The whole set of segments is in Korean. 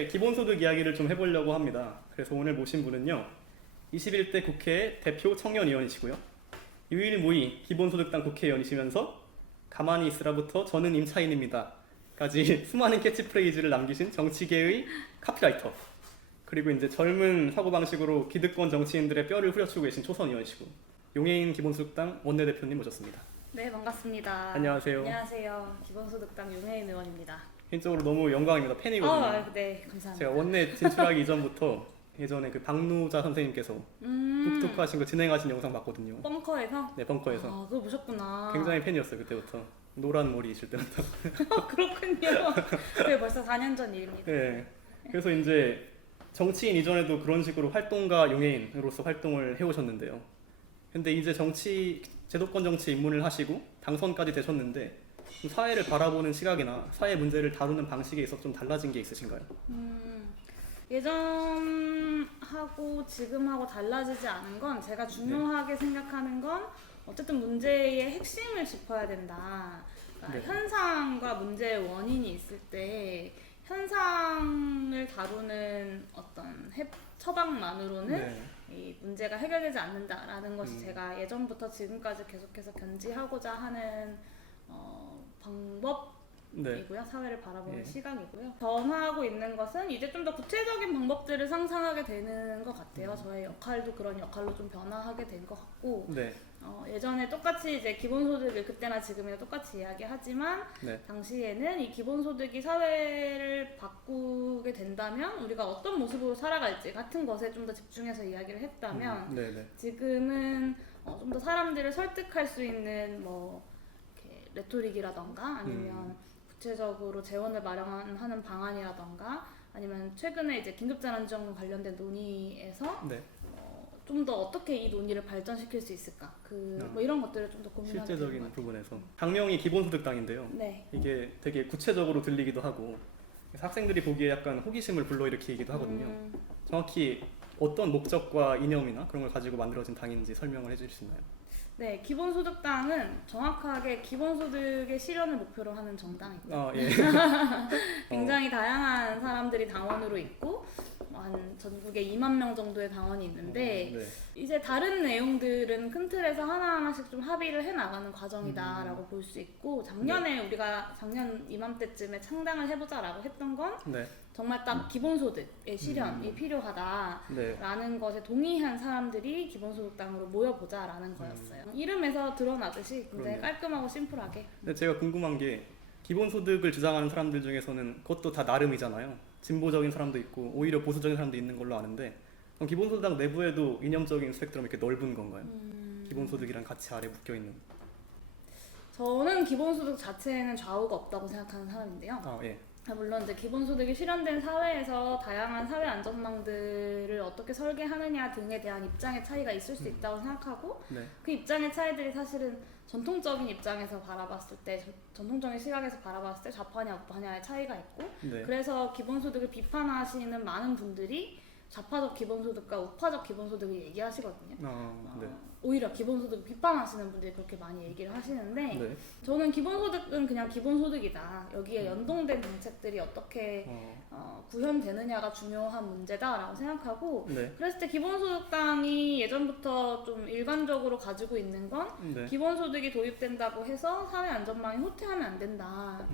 이제 기본소득 이야기를 좀 해보려고 합니다. 그래서 오늘 모신 분은요, 21대 국회 대표 청년위원이시고요, 유일무이 기본소득당 국회의원이시면서 가만히 있으라부터 저는 임차인입니다 까지 수많은 캐치프레이즈를 남기신 정치계의 카피라이터, 그리고 이제 젊은 사고방식으로 기득권 정치인들의 뼈를 후려치고 계신 초선 의원이시고 용해인 기본소득당 원내대표님 모셨습니다. 네, 반갑습니다. 안녕하세요. 안녕하세요. 기본소득당 용해인 의원입니다. 개인적으로 너무 영광입니다. 팬이거든요. 네, 감사합니다. 제가 원내 진출하기 이전부터 예전에 그 박노자 선생님께서 북토크하신 거 진행하신 영상 봤거든요. 벙커에서? 네, 벙커에서. 아, 그거 보셨구나. 굉장히 팬이었어요, 그때부터. 노란 머리 있을 때부터. 그렇군요. 그게 벌써 4년 전 일입니다. 네. 그래서 이제 정치인 이전에도 그런 식으로 활동가 용해인으로서 활동을 해오셨는데요. 근데 이제 제도권 정치 입문을 하시고 당선까지 되셨는데 사회를 바라보는 시각이나 사회 문제를 다루는 방식에 있어서 좀 달라진 게 있으신가요? 예전하고 지금하고 달라지지 않은 건 제가 중요하게 생각하는 건 어쨌든 문제의 핵심을 짚어야 된다. 그러니까 네. 현상과 문제의 원인이 있을 때 현상을 다루는 어떤 처방만으로는 네. 이 문제가 해결되지 않는다라는 것이 제가 예전부터 지금까지 계속해서 견지하고자 하는 방법이고요. 사회를 바라보는 예. 시각이고요. 변화하고 있는 것은 이제 좀 더 구체적인 방법들을 상상하게 되는 것 같아요. 저의 역할도 그런 역할로 좀 변화하게 된 것 같고 네. 예전에 똑같이 이제 기본소득을 그때나 지금이나 똑같이 이야기하지만 네. 당시에는 이 기본소득이 사회를 바꾸게 된다면 우리가 어떤 모습으로 살아갈지 같은 것에 좀 더 집중해서 이야기를 했다면 네네. 지금은 좀 더 사람들을 설득할 수 있는 뭐 이렇게 레토릭이라던가 아니면 구체적으로 재원을 마련하는 방안이라던가 아니면 최근에 이제 긴급재난지원금 관련된 논의에서 네. 좀 더 어떻게 이 논의를 발전시킬 수 있을까 뭐 이런 것들을 좀 더 고민하게 되는 것 실제적인 같아요. 부분에서 당명이 기본소득당인데요. 네. 이게 되게 구체적으로 들리기도 하고 그래서 학생들이 보기에 약간 호기심을 불러일으키기도 하거든요. 정확히 어떤 목적과 이념이나 그런 걸 가지고 만들어진 당인지 설명을 해주실 수 있나요? 네, 기본소득당은 정확하게 기본소득의 실현을 목표로 하는 정당입니다. 아, 예. 굉장히 다양한 사람들이 당원으로 있고 한 전국에 2만 명 정도의 당원이 있는데 네. 이제 다른 내용들은 큰 틀에서 하나하나씩 좀 합의를 해나가는 과정이다라고 볼 수 있고 작년에 우리가 작년 이맘때쯤에 창당을 해보자라고 했던 건 네. 정말 딱 기본소득의 실현이 필요하다라는 네. 것에 동의한 사람들이 기본소득당으로 모여보자라는 거였어요. 이름에서 드러나듯이 굉장히 그럼요. 깔끔하고 심플하게. 근데 제가 궁금한 게 기본소득을 주장하는 사람들 중에서는 그것도 다 나름이잖아요. 진보적인 사람도 있고 오히려 보수적인 사람도 있는 걸로 아는데 그럼 기본소득당 내부에도 이념적인 스펙트럼이 이렇게 넓은 건가요? 기본소득이랑 같이 아래 묶여있는. 저는 기본소득 자체에는 좌우가 없다고 생각하는 사람인데요. 아, 예. 물론 이제 기본소득이 실현된 사회에서 다양한 사회 안전망들을 어떻게 설계하느냐 등에 대한 입장의 차이가 있을 수 있다고 생각하고 네. 그 입장의 차이들이 사실은 전통적인 입장에서 바라봤을 때 전통적인 시각에서 바라봤을 때 좌파냐 우파냐의 차이가 있고 네. 그래서 기본소득을 비판하시는 많은 분들이 좌파적 기본소득과 우파적 기본소득을 얘기하시거든요. 네. 오히려 기본소득을 비판하시는 분들이 그렇게 많이 얘기를 하시는데 네. 저는 기본소득은 그냥 기본소득이다. 여기에 연동된 정책들이 어떻게 구현되느냐가 중요한 문제다라고 생각하고 네. 그랬을 때 기본소득당이 예전부터 좀 일반적으로 가지고 있는 건 네. 기본소득이 도입된다고 해서 사회 안전망이 후퇴하면 안 된다.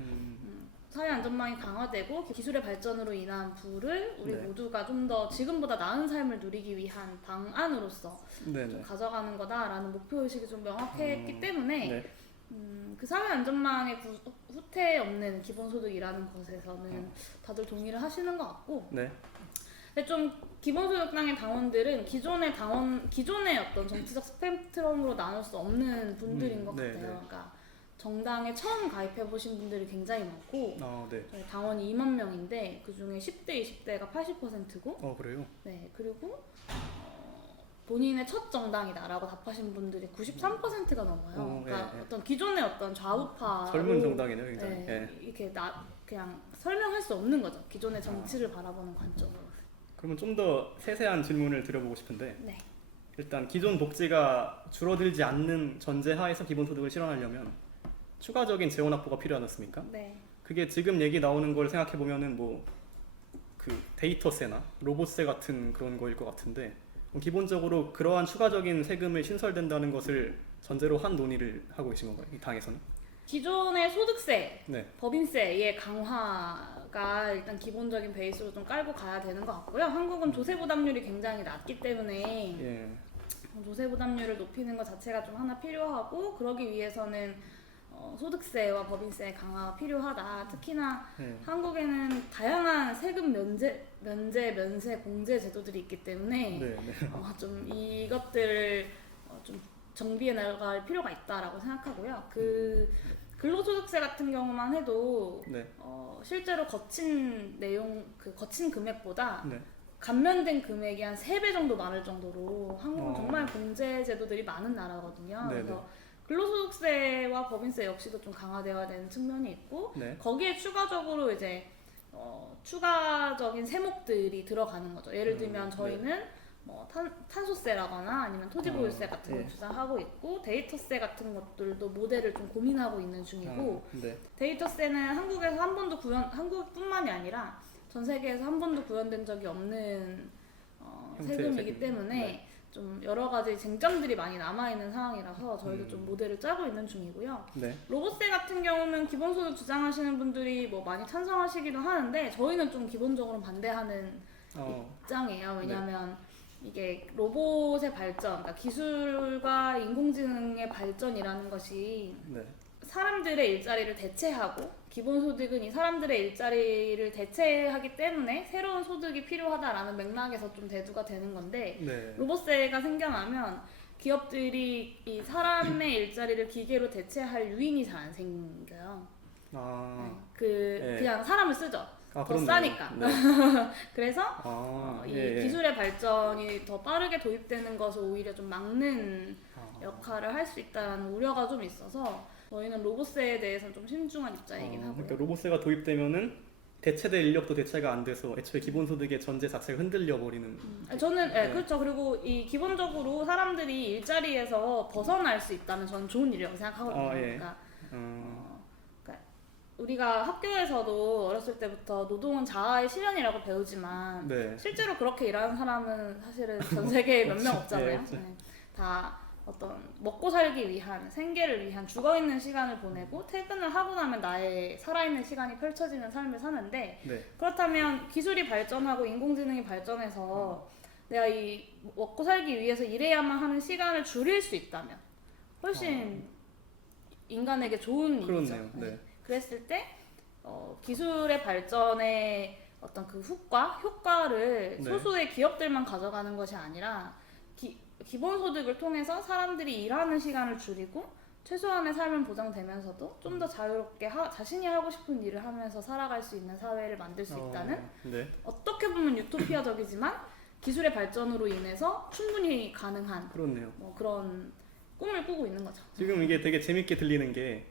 사회 안전망이 강화되고 기술의 발전으로 인한 부를 우리 네. 모두가 좀 더 지금보다 나은 삶을 누리기 위한 방안으로서 네. 좀 가져가는 거다라는 목표의식이 좀 명확했기 때문에 네. 그 사회 안전망의 후퇴 없는 기본소득이라는 것에서는 다들 동의를 하시는 것 같고 네. 근데 좀 기본소득당의 당원들은 기존의 어떤 정치적 스펙트럼으로 나눌 수 없는 분들인 것 네, 같아요. 네. 그러니까 정당에 처음 가입해 보신 분들이 굉장히 많고 네. 저희 당원이 2만 명인데 그 중에 10대, 20대가 80%고 그래요? 네 그리고 본인의 첫 정당이다라고 답하신 분들이 93%가 넘어요. 그러니까 예. 어떤 기존의 어떤 좌우파 젊은 정당이네요, 굉장히. 네, 예. 이렇게 그냥 설명할 수 없는 거죠. 기존의 정치를 바라보는 관점으로. 그러면 좀 더 세세한 질문을 드려보고 싶은데 네. 일단 기존 복지가 줄어들지 않는 전제 하에서 기본소득을 실현하려면 추가적인 재원 확보가 필요하지 않습니까? 네. 그게 지금 얘기 나오는 걸 생각해 보면은 뭐 그 데이터세나 로봇세 같은 그런 거일 것 같은데 기본적으로 그러한 추가적인 세금을 신설된다는 것을 전제로 한 논의를 하고 계신 건가요? 이 당에서는? 기존의 소득세, 네. 법인세의 강화가 일단 기본적인 베이스로 좀 깔고 가야 되는 것 같고요. 한국은 조세 부담률이 굉장히 낮기 때문에 예. 조세 부담률을 높이는 것 자체가 좀 하나 필요하고, 그러기 위해서는 소득세와 법인세 강화가 필요하다. 특히나 예. 한국에는 다양한 세금 면제, 면세, 공제 제도들이 있기 때문에 네. 네. 좀 이것들을 좀 정비해 나갈 필요가 있다라고 생각하고요. 그 근로소득세 같은 경우만 해도 네. 실제로 거친 내용, 그 거친 금액보다 네. 감면된 금액이 한 3배 정도 많을 정도로 한국은 어. 정말 공제 제도들이 많은 나라거든요. 네네. 그래서 근로소득세와 법인세 역시도 좀 강화되어야 되는 측면이 있고, 네. 거기에 추가적으로 이제 추가적인 세목들이 들어가는 거죠. 예를 들면 저희는 뭐 탄소세라거나 아니면 토지보유세 같은 걸 예. 주장하고 있고, 데이터세 같은 것들도 모델을 좀 고민하고 있는 중이고, 네. 데이터세는 한국에서 한 번도 한국뿐만이 아니라 전 세계에서 한 번도 구현된 적이 없는 형태의 세금이기 세금. 때문에 네. 좀 여러 가지 쟁점들이 많이 남아 있는 상황이라서 저희도 좀 음. 모델을 짜고 있는 중이고요. 네. 로봇세 같은 경우는 기본소득 주장하시는 분들이 뭐 많이 찬성하시기도 하는데, 저희는 좀 기본적으로 반대하는 입장이에요. 왜냐하면 이게 로봇의 발전, 그러니까 기술과 인공지능의 발전이라는 것이 네. 사람들의 일자리를 대체하고, 기본소득은 이 사람들의 일자리를 대체하기 때문에 새로운 소득이 필요하다라는 맥락에서 좀 대두가 되는 건데, 네. 로봇세가 생겨나면 기업들이 이 사람의 일자리를 기계로 대체할 유인이 잘 안 생겨요. 네. 그냥 사람을 쓰죠. 더 그렇네요. 싸니까. 네. 그래서 이 예. 기술의 발전이 더 빠르게 도입되는 것을 오히려 좀 막는 역할을 할 수 있다는 우려가 좀 있어서 저희는 로봇세에 대해서는 좀 신중한 입장이긴 하고요. 그러니까 로봇세가 도입되면은 대체될 인력도 대체가 안 돼서 애초에 기본소득의 전제 자체가 흔들려 버리는. 저는 네. 그렇죠. 그리고 이 기본적으로 사람들이 일자리에서 벗어날 수 있다면 저는 좋은 일이라고 생각하거든요. 예. 그러니까 우리가 학교에서도 어렸을 때부터 노동은 자아의 실현이라고 배우지만 네. 실제로 그렇게 일하는 사람은 사실은 전 세계에 몇 명 없잖아요. 없죠. 다 어떤 먹고 살기 위한, 생계를 위한 죽어있는 시간을 보내고 퇴근을 하고 나면 나의 살아있는 시간이 펼쳐지는 삶을 사는데, 네. 그렇다면 기술이 발전하고 인공지능이 발전해서 내가 이 먹고 살기 위해서 일해야만 하는 시간을 줄일 수 있다면 훨씬 인간에게 좋은 일이죠. 그렇네요. 네. 그랬을 때 기술의 발전의 어떤 그 효과를 네. 소수의 기업들만 가져가는 것이 아니라 기본소득을 통해서 사람들이 일하는 시간을 줄이고 최소한의 삶은 보장되면서도 좀 더 자유롭게 자신이 하고 싶은 일을 하면서 살아갈 수 있는 사회를 만들 수 있다는, 네. 어떻게 보면 유토피아적이지만 기술의 발전으로 인해서 충분히 가능한 그렇네요. 뭐 그런 꿈을 꾸고 있는 거죠. 지금 이게 되게 재밌게 들리는 게,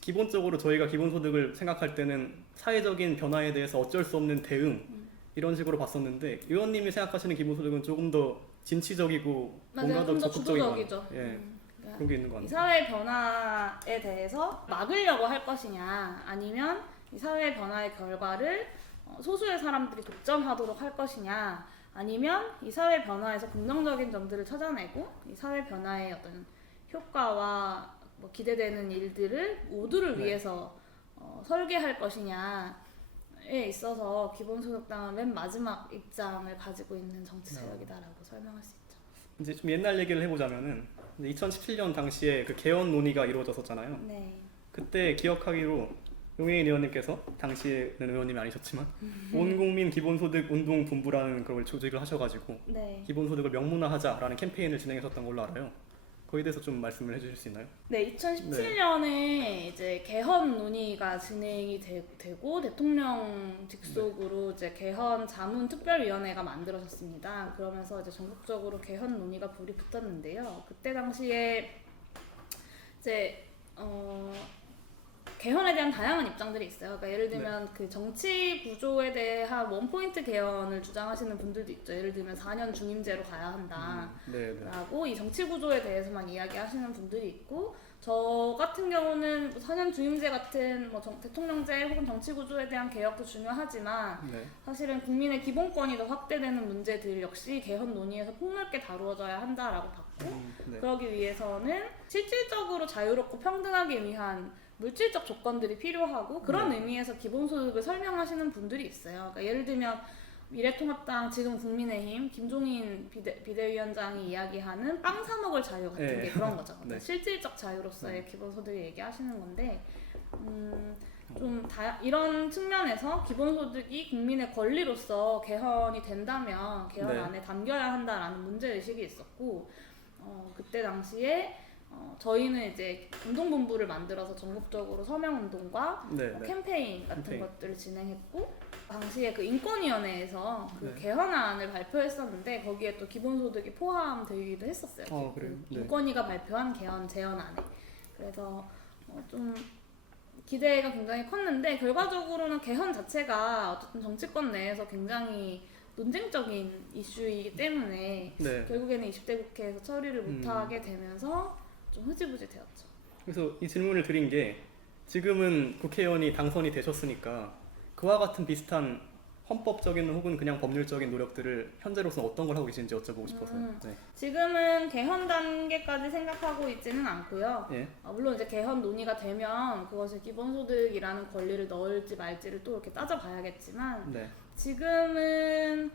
기본적으로 저희가 기본소득을 생각할 때는 사회적인 변화에 대해서 어쩔 수 없는 대응 이런 식으로 봤었는데, 의원님이 생각하시는 기본소득은 조금 더 진취적이고 뭔가 더 좀 더 적극적인 주도적이죠. 그러니까 그런 게 있는 것 이 같아요. 사회 변화에 대해서 막으려고 할 것이냐, 아니면 이 사회 변화의 결과를 소수의 사람들이 독점하도록 할 것이냐, 아니면 이 사회 변화에서 긍정적인 점들을 찾아내고 이 사회 변화의 어떤 효과와 뭐 기대되는 일들을 모두를 네. 위해서 설계할 것이냐에 있어서 기본소득당은 맨 마지막 입장을 가지고 있는 정치 세력이다라고 설명할 수 있죠. 이제 좀 옛날 얘기를 해보자면은 2017년 당시에 그 개헌 논의가 이루어졌었잖아요. 네. 그때 기억하기로 용해인 의원님께서, 당시에는 의원님이 아니셨지만 온국민 기본소득 운동본부라는 걸 조직을 하셔가지고 네. 기본소득을 명문화하자라는 캠페인을 진행하셨던 걸로 알아요. 거기에 대해서 좀 말씀을 해주실 수 있나요? 네, 2017년에 이제 개헌 논의가 진행이 되고 대통령 직속으로 이제 개헌 자문 특별위원회가 만들어졌습니다. 그러면서 이제 전국적으로 개헌 논의가 불이 붙었는데요. 그때 당시에 이제 개헌에 대한 다양한 입장들이 있어요. 그러니까 예를 들면 그 정치 구조에 대한 원포인트 개헌을 주장하시는 분들도 있죠. 예를 들면 4년 중임제로 가야 한다. 네, 네. 라고 이 정치 구조에 대해서만 이야기하시는 분들이 있고, 저 같은 경우는 4년 중임제 같은 뭐 대통령제 혹은 정치 구조에 대한 개혁도 중요하지만 네. 사실은 국민의 기본권이 더 확대되는 문제들 역시 개헌 논의에서 폭넓게 다루어져야 한다라고 봤고, 네. 그러기 위해서는 실질적으로 자유롭고 평등하기 위한 물질적 조건들이 필요하고, 그런 네. 의미에서 기본소득을 설명하시는 분들이 있어요. 그러니까 예를 들면 미래통합당 지금 국민의힘 김종인 비대위원장이 이야기하는 빵 사 먹을 자유 같은 네. 게 그런 거죠. 네. 실질적 자유로서의 기본소득을 얘기하시는 건데, 좀 이런 측면에서 기본소득이 국민의 권리로서 개헌이 된다면 개헌 네. 안에 담겨야 한다라는 문제의식이 있었고, 그때 당시에 저희는 이제 운동본부를 만들어서 전국적으로 서명운동과 네, 뭐 네. 캠페인 같은 캠페인. 것들을 진행했고, 당시에 그 인권위원회에서 그 네. 개헌안을 발표했었는데 거기에 또 기본소득이 포함되기도 했었어요. 그래요? 그 네. 인권위가 발표한 개헌 제헌안에. 그래서 좀 기대가 굉장히 컸는데, 결과적으로는 개헌 자체가 어쨌든 정치권 내에서 굉장히 논쟁적인 이슈이기 때문에 네. 결국에는 20대 국회에서 처리를 못하게 되면서 좀 흐지부지 되었죠. 그래서 이 질문을 드린 게, 지금은 국회의원이 당선이 되셨으니까 그와 같은 비슷한 헌법적인 혹은 그냥 법률적인 노력들을 현재로서 어떤 걸 하고 계신지 여쭤보고 싶어서요. 네. 지금은 개헌 단계까지 생각하고 있지는 않고요. 예. 물론 이제 개헌 논의가 되면 그것을 기본소득이라는 권리를 넣을지 말지를 또 이렇게 따져봐야겠지만, 네. 지금은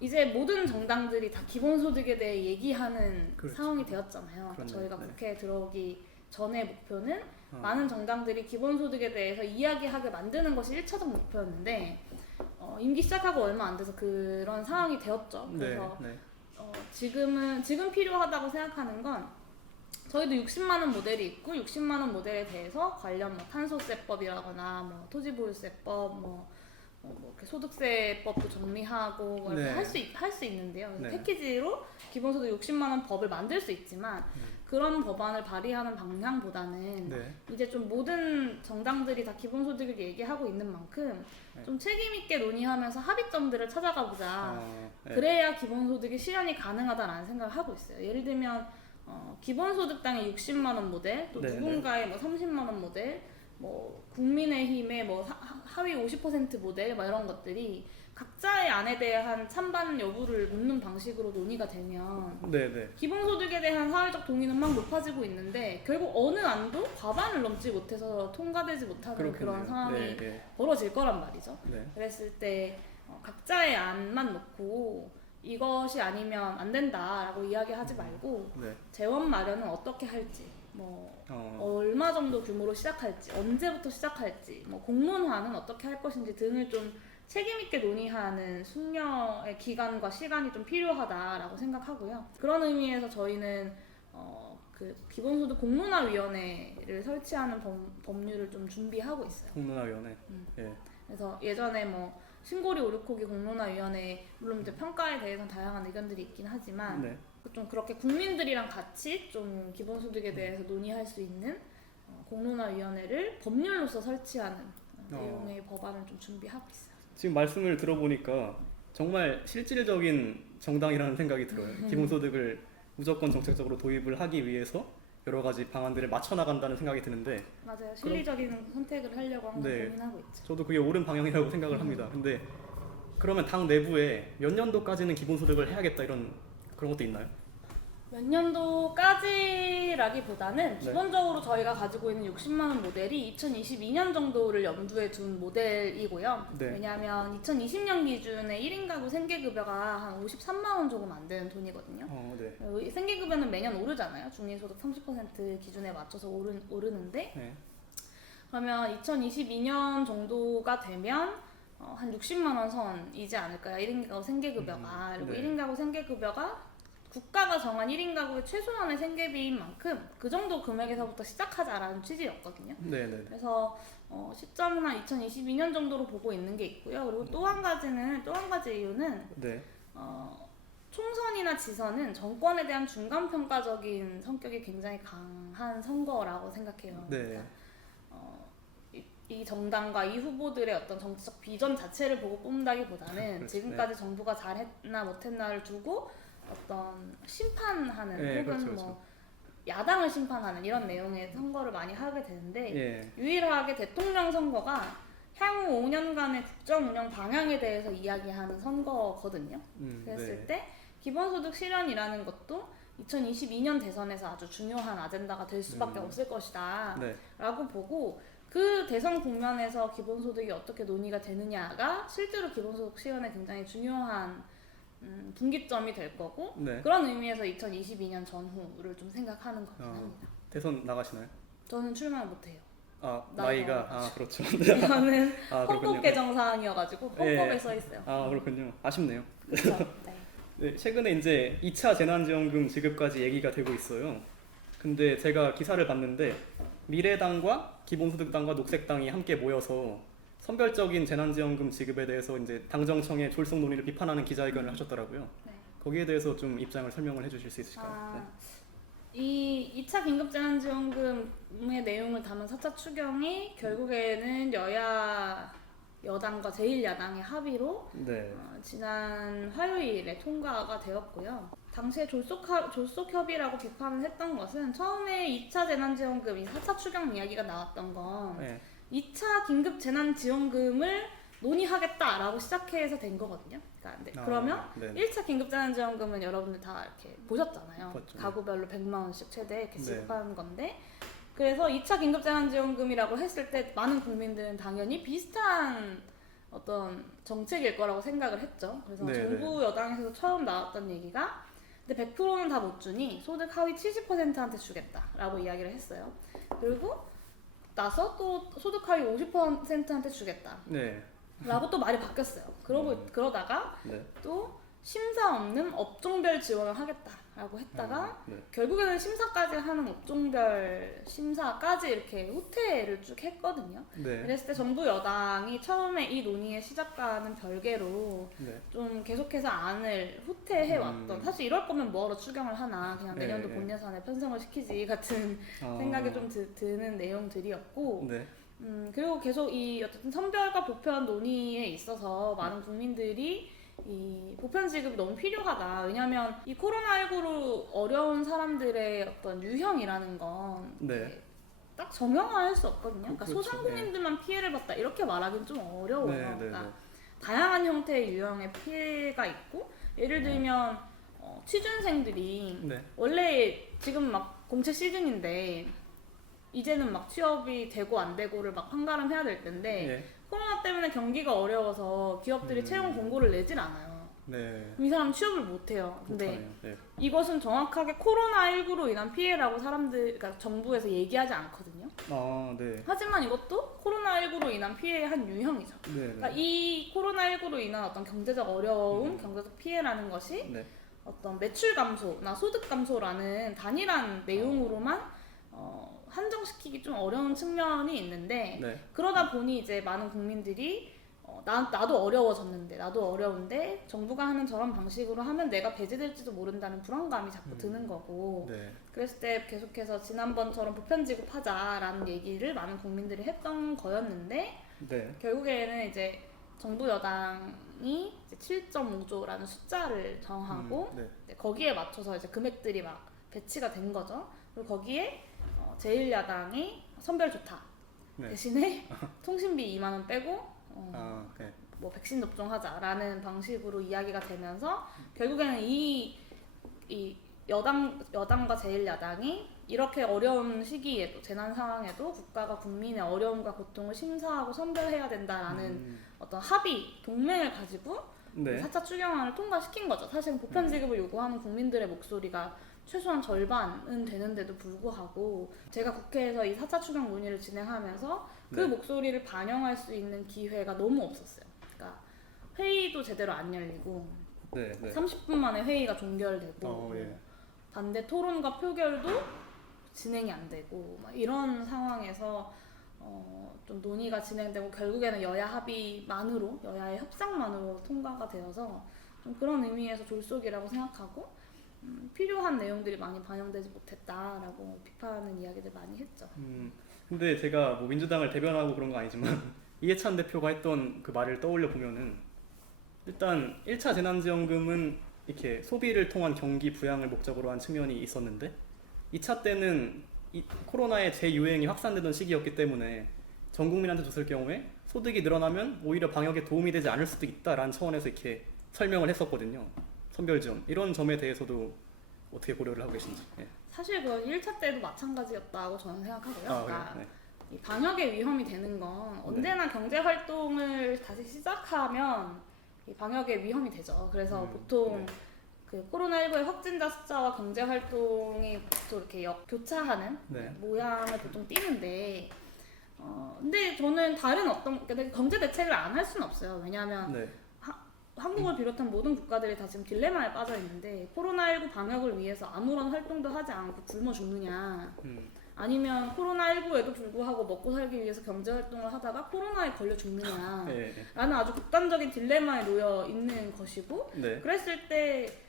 이제 모든 정당들이 다 기본소득에 대해 얘기하는 그렇죠. 상황이 되었잖아요. 그렇네요. 저희가 네. 국회에 들어오기 전의 목표는 많은 정당들이 기본소득에 대해서 이야기하게 만드는 것이 1차적 목표였는데, 임기 시작하고 얼마 안 돼서 그런 상황이 되었죠. 그래서 네. 지금 필요하다고 생각하는 건, 저희도 60만 원 모델이 있고 60만 원 모델에 대해서 관련 뭐 탄소세법이라거나 뭐 토지보유세법 이렇게 소득세법도 정리하고 네. 할 수 있는데요. 네. 패키지로 기본소득 60만 원 법을 만들 수 있지만, 그런 법안을 발의하는 방향보다는 네. 이제 좀 모든 정당들이 다 기본소득을 얘기하고 있는 만큼 네. 좀 책임 있게 논의하면서 합의점들을 찾아가 보자. 네. 그래야 기본소득이 실현이 가능하다라는 생각을 하고 있어요. 예를 들면 기본소득당의 60만 원 모델, 또 네, 누군가의 뭐 30만 원 모델, 뭐 국민의힘의 뭐 하위 50% 모델, 뭐 이런 것들이 각자의 안에 대한 찬반 여부를 묻는 방식으로 논의가 되면 네. 기본소득에 대한 사회적 동의는 막 높아지고 있는데, 결국 어느 안도 과반을 넘지 못해서 통과되지 못하는 그렇겠네요. 그런 상황이 네. 벌어질 거란 말이죠. 네. 그랬을 때 각자의 안만 놓고 이것이 아니면 안 된다라고 이야기하지 말고, 네. 재원 마련은 어떻게 할지, 얼마 정도 규모로 시작할지, 언제부터 시작할지, 공론화는 어떻게 할 것인지 등을 좀 책임 있게 논의하는 숙려의 기간과 시간이 좀 필요하다라고 생각하고요. 그런 의미에서 저희는 그 기본소득 공론화위원회를 설치하는 법률을 좀 준비하고 있어요. 공론화위원회. 예. 그래서 예전에 신고리 오르코기 공론화위원회, 물론 이제 평가에 대해서는 다양한 의견들이 있긴 하지만, 네. 좀 그렇게 국민들이랑 같이 좀 기본소득에 대해서 논의할 수 있는 공론화위원회를 법률로서 설치하는 내용의 법안을 좀 준비하고 있어요. 지금 말씀을 들어보니까 정말 실질적인 정당이라는 생각이 들어요. 기본소득을 무조건 정책적으로 도입을 하기 위해서 여러 가지 방안들을 맞춰 나간다는 생각이 드는데, 맞아요. 실리적인 선택을 하려고 항상 네. 고민하고 있죠. 저도 그게 옳은 방향이라고 생각을 합니다. 근데 그러면 당 내부에 몇 년도까지는 기본소득을 해야겠다 이런 그런 것도 있나요? 몇 년도까지라기보다는 네. 기본적으로 저희가 가지고 있는 60만 원 모델이 2022년 정도를 염두에 둔 모델이고요. 네. 왜냐하면 2020년 기준에 1인 가구 생계급여가 한 53만 원 조금 안 되는 돈이거든요. 네. 생계급여는 매년 오르잖아요. 중위소득 30% 기준에 맞춰서 오르는데, 네. 그러면 2022년 정도가 되면 한 60만 원 선이지 않을까요? 1인 가구 생계급여가. 그리고 네. 1인 가구 생계급여가 국가가 정한 1인 가구의 최소한의 생계비인 만큼 그 정도 금액에서부터 시작하자라는 취지였거든요. 네. 그래서 시점은 한 2022년 정도로 보고 있는 게 있고요. 그리고 또 한 가지 이유는 네. 총선이나 지선은 정권에 대한 중간평가적인 성격이 굉장히 강한 선거라고 생각해요. 네. 그러니까 이 정당과 이 후보들의 어떤 정치적 비전 자체를 보고 뽑는다기보다는 그렇죠. 지금까지 정부가 잘했나 못했나를 두고 어떤 심판하는 네, 혹은 그렇죠, 뭐 그렇죠. 야당을 심판하는 이런 내용의 선거를 많이 하게 되는데 예. 유일하게 대통령 선거가 향후 5년간의 국정 운영 방향에 대해서 이야기하는 선거거든요. 그랬을 네. 때 기본소득 실현이라는 것도 2022년 대선에서 아주 중요한 아젠다가 될 수밖에 없을 것이다 네. 라고 보고 그 대선 국면에서 기본소득이 어떻게 논의가 되느냐가 실제로 기본소득 실현에 굉장히 중요한 분기점이 될 거고 네. 그런 의미에서 2022년 전후를 좀 생각하는 거긴 합니다. 대선 나가시나요? 저는 출마를 못해요. 나이가 그렇죠. 저는 헌법 그렇군요. 개정 사항이어가지고 헌법에 예. 써 있어요. 그렇군요. 아쉽네요. 그렇죠. 네. 네, 최근에 이제 2차 재난지원금 지급까지 얘기가 되고 있어요. 근데 제가 기사를 봤는데 미래당과 기본소득당과 녹색당이 함께 모여서 선별적인 재난지원금 지급에 대해서 이제 당정청의 졸속 논의를 비판하는 기자회견을 하셨더라고요. 네. 거기에 대해서 좀 입장을 설명을 해주실 수 있으실까요? 이 2차 긴급재난지원금의 내용을 담은 4차 추경이 결국에는 여당과 제1야당의 합의로 네. 지난 화요일에 통과가 되었고요. 당시에 졸속협의라고 비판을 했던 것은 처음에 2차 재난지원금, 이 4차 추경 이야기가 나왔던 건 네. 2차 긴급재난지원금을 논의하겠다라고 시작해서 된 거거든요. 그러니까 그러면 네. 1차 긴급재난지원금은 여러분들 다 이렇게 보셨잖아요. 봤죠. 가구별로 100만 원씩 최대 이렇게 네. 지급하는 건데 그래서 2차 긴급재난지원금이라고 했을 때 많은 국민들은 당연히 비슷한 어떤 정책일 거라고 생각을 했죠. 그래서 네, 정부 여당에서 처음 나왔던 얘기가 근데 100%는 다 못 주니 소득 하위 70%한테 주겠다라고 이야기를 했어요. 그리고 나서 또 소득 하위 50%한테 주겠다. 네. 라고 또 말이 바뀌었어요. 그러다가 네. 또 심사 없는 업종별 지원을 하겠다라고 했다가 네. 결국에는 심사까지 하는 업종별 심사까지 이렇게 후퇴를 쭉 했거든요. 네. 그랬을 때 정부 여당이 처음에 이 논의의 시작과는 별개로 네. 좀 계속해서 안을 후퇴해왔던 사실 이럴 거면 뭐하러 추경을 하나 그냥 네, 내년도 네. 본 예산에 편성을 시키지 같은 생각이 좀 드는 내용들이었고 네. 그리고 계속 이 어쨌든 선별과 보편 논의에 있어서 많은 국민들이 이 보편 지급이 너무 필요하다. 왜냐하면 이 코로나19로 어려운 사람들의 어떤 유형이라는 건 네. 딱 정형화할 수 없거든요. 그러니까 그렇죠. 소상공인들만 피해를 봤다 이렇게 말하기는 좀 어려워요. 네, 네, 그러니까 네. 다양한 형태의 유형의 피해가 있고 예를 들면 취준생들이 네. 원래 지금 막 공채 시즌인데 이제는 막 취업이 되고 안 되고를 막 판가름해야 될 텐데 네. 코로나 때문에 경기가 어려워서 기업들이 채용 공고를 내질 않아요. 네. 그럼 이 사람 취업을 못 해요. 근데 못하네요. 네. 이것은 정확하게 코로나19로 인한 피해라고 그러니까 정부에서 얘기하지 않거든요. 네. 하지만 이것도 코로나19로 인한 피해의 한 유형이죠. 네. 그러니까 이 코로나19로 인한 어떤 경제적 어려움, 경제적 피해라는 것이 네. 어떤 매출 감소나 소득 감소라는 단일한 내용으로만 한정시키기 좀 어려운 측면이 있는데 네. 그러다 보니 이제 많은 국민들이 나도 어려워졌는데 나도 어려운데 정부가 하는 저런 방식으로 하면 내가 배제될지도 모른다는 불안감이 자꾸 드는 거고 네. 그랬을 때 계속해서 지난번처럼 보편 지급하자라는 얘기를 많은 국민들이 했던 거였는데 네. 결국에는 이제 정부 여당이 이제 7.5조라는 숫자를 정하고 네. 거기에 맞춰서 이제 금액들이 막 배치가 된 거죠. 그리고 거기에 제1야당이 선별 좋다. 네. 대신에 통신비 2만 원 빼고 네. 뭐 백신 접종하자라는 방식으로 이야기가 되면서 결국에는 이 여당과 제1야당이 이렇게 어려운 시기에도 재난 상황에도 국가가 국민의 어려움과 고통을 심사하고 선별해야 된다라는 어떤 합의 동맹을 가지고 네. 4차 추경안을 통과시킨 거죠. 사실은 보편 지급을 요구하는 국민들의 목소리가 최소한 절반은 되는데도 불구하고 제가 국회에서 이 4차 추경 논의를 진행하면서 그 네. 목소리를 반영할 수 있는 기회가 너무 없었어요. 그러니까 회의도 제대로 안 열리고 네. 네. 30분 만에 회의가 종결되고 예. 반대 토론과 표결도 진행이 안 되고 막 이런 상황에서 좀 논의가 진행되고 결국에는 여야의 협상만으로 통과가 되어서 좀 그런 의미에서 졸속이라고 생각하고 필요한 내용들이 많이 반영되지 못했다라고 비판하는 이야기들 많이 했죠. 근데 제가 뭐 민주당을 대변하고 그런 거 아니지만 이해찬 대표가 했던 그 말을 떠올려 보면은 일단 1차 재난지원금은 이렇게 소비를 통한 경기 부양을 목적으로 한 측면이 있었는데 2차 때는 이 코로나의 재유행이 확산되던 시기였기 때문에 전 국민한테 줬을 경우에 소득이 늘어나면 오히려 방역에 도움이 되지 않을 수도 있다라는 차원에서 이렇게 설명을 했었거든요. 선별지원 이런 점에 대해서도 어떻게 고려를 하고 계신지. 예. 사실 그 1차 때도 마찬가지였다고 저는 생각하고요. 아, 그러니까 그래요? 이 방역의 위험이 되는 건 언제나 경제 활동을 다시 시작하면 이 방역의 위험이 되죠. 그래서 보통 네. 그 코로나19의 확진자 숫자와 경제 활동이 또 이렇게 교차하는 네. 모양을 보통 띠는데, 근데 저는 다른 어떤 근데 경제 대책을 안 할 수는 없어요. 왜냐하면 네. 한국을 비롯한 모든 국가들이 다 지금 딜레마에 빠져 있는데 코로나19 방역을 위해서 아무런 활동도 하지 않고 굶어 죽느냐, 아니면 코로나19에도 불구하고 먹고 살기 위해서 경제 활동을 하다가 코로나에 걸려 죽느냐 예. 라는 아주 극단적인 딜레마에 놓여 있는 것이고, 네. 그랬을 때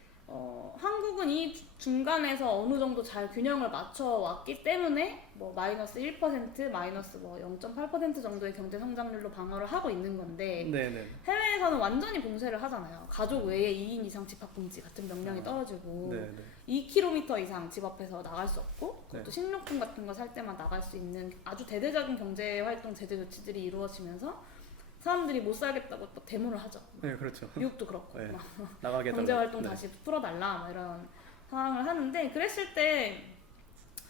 한국은 이 중간에서 어느 정도 잘 균형을 맞춰 왔기 때문에 뭐 마이너스 1%, 마이너스 뭐 0.8% 정도의 경제 성장률로 방어를 하고 있는 건데, 네. 해외에서는 완전히 봉쇄를 하잖아요. 가족 외에 2인 이상 집합 금지 같은 명령이 떨어지고 네. 2km 이상 집 앞에서 나갈 수 없고, 그것도 네. 식료품 같은 거 살 때만 나갈 수 있는 아주 대대적인 경제 활동 제재 조치들이 이루어지면서 사람들이 못 살겠다고 또 데모를 하죠. 네, 그렇죠. 미국도 그렇고 네. 막 나가게 경제 해달라. 활동 네. 다시 풀어달라 막 이런 상황을 하는데, 그랬을 때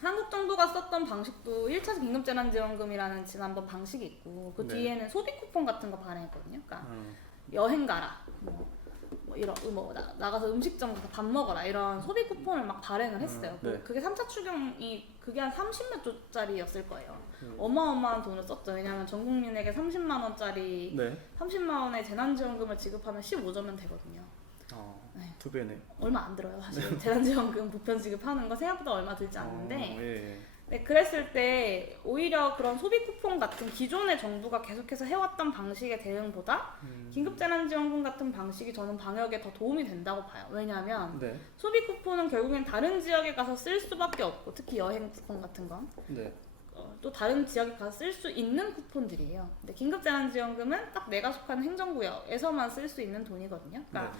한국 정부가 썼던 방식도 1차 긴급재난지원금이라는 지난번 방식이 있고, 그 네. 뒤에는 소비 쿠폰 같은 거 발행했거든요. 그러니까 어. 여행 가라, 뭐 이런 나가서 음식점 가서 밥 먹어라 이런 소비 쿠폰을 막 발행을 했어요. 네. 그게 3차 추경이 그게 한 30몇 조짜리였을 거예요. 어마어마한 돈을 썼죠. 왜냐하면 전 국민에게 30만 원짜리 네. 30만 원의 재난지원금을 지급하면 15조면 되거든요. 네. 2배네. 얼마 안 들어요, 사실. 재난지원금 보편 지급하는 거 생각보다 얼마 들지 않는데, 예. 네, 그랬을 때 오히려 그런 소비 쿠폰 같은 기존의 정부가 계속해서 해왔던 방식의 대응보다 긴급재난지원금 같은 방식이 저는 방역에 더 도움이 된다고 봐요. 왜냐하면 네. 소비 쿠폰은 결국엔 다른 지역에 가서 쓸 수밖에 없고, 특히 여행 쿠폰 같은 건 네. 또 다른 지역에 가서 쓸 수 있는 쿠폰들이에요. 근데 긴급재난지원금은 딱 내가 속한 행정구역에서만 쓸 수 있는 돈이거든요. 그러니까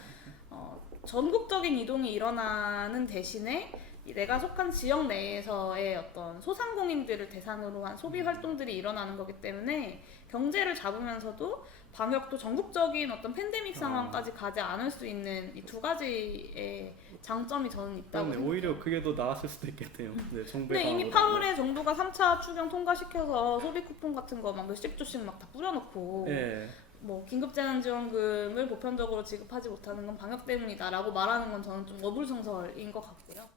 전국적인 이동이 일어나는 대신에 내가 속한 지역 내에서의 어떤 소상공인들을 대상으로 한 소비 활동들이 일어나는 거기 때문에 경제를 잡으면서도 방역도 전국적인 어떤 팬데믹 상황까지 가지 않을 수 있는 이 두 가지의 장점이 저는 있다고 그러네. 생각해요. 오히려 그게 더 나았을 수도 있겠네요. 네, 정부의 근데 이미 방법으로. 8월에 정부가 3차 추경 통과시켜서 소비 쿠폰 같은 거 막 몇십 조씩 막 다 뿌려놓고, 예. 뭐 긴급재난지원금을 보편적으로 지급하지 못하는 건 방역 때문이다라고 말하는 건 저는 좀 어불성설인 것 같고요.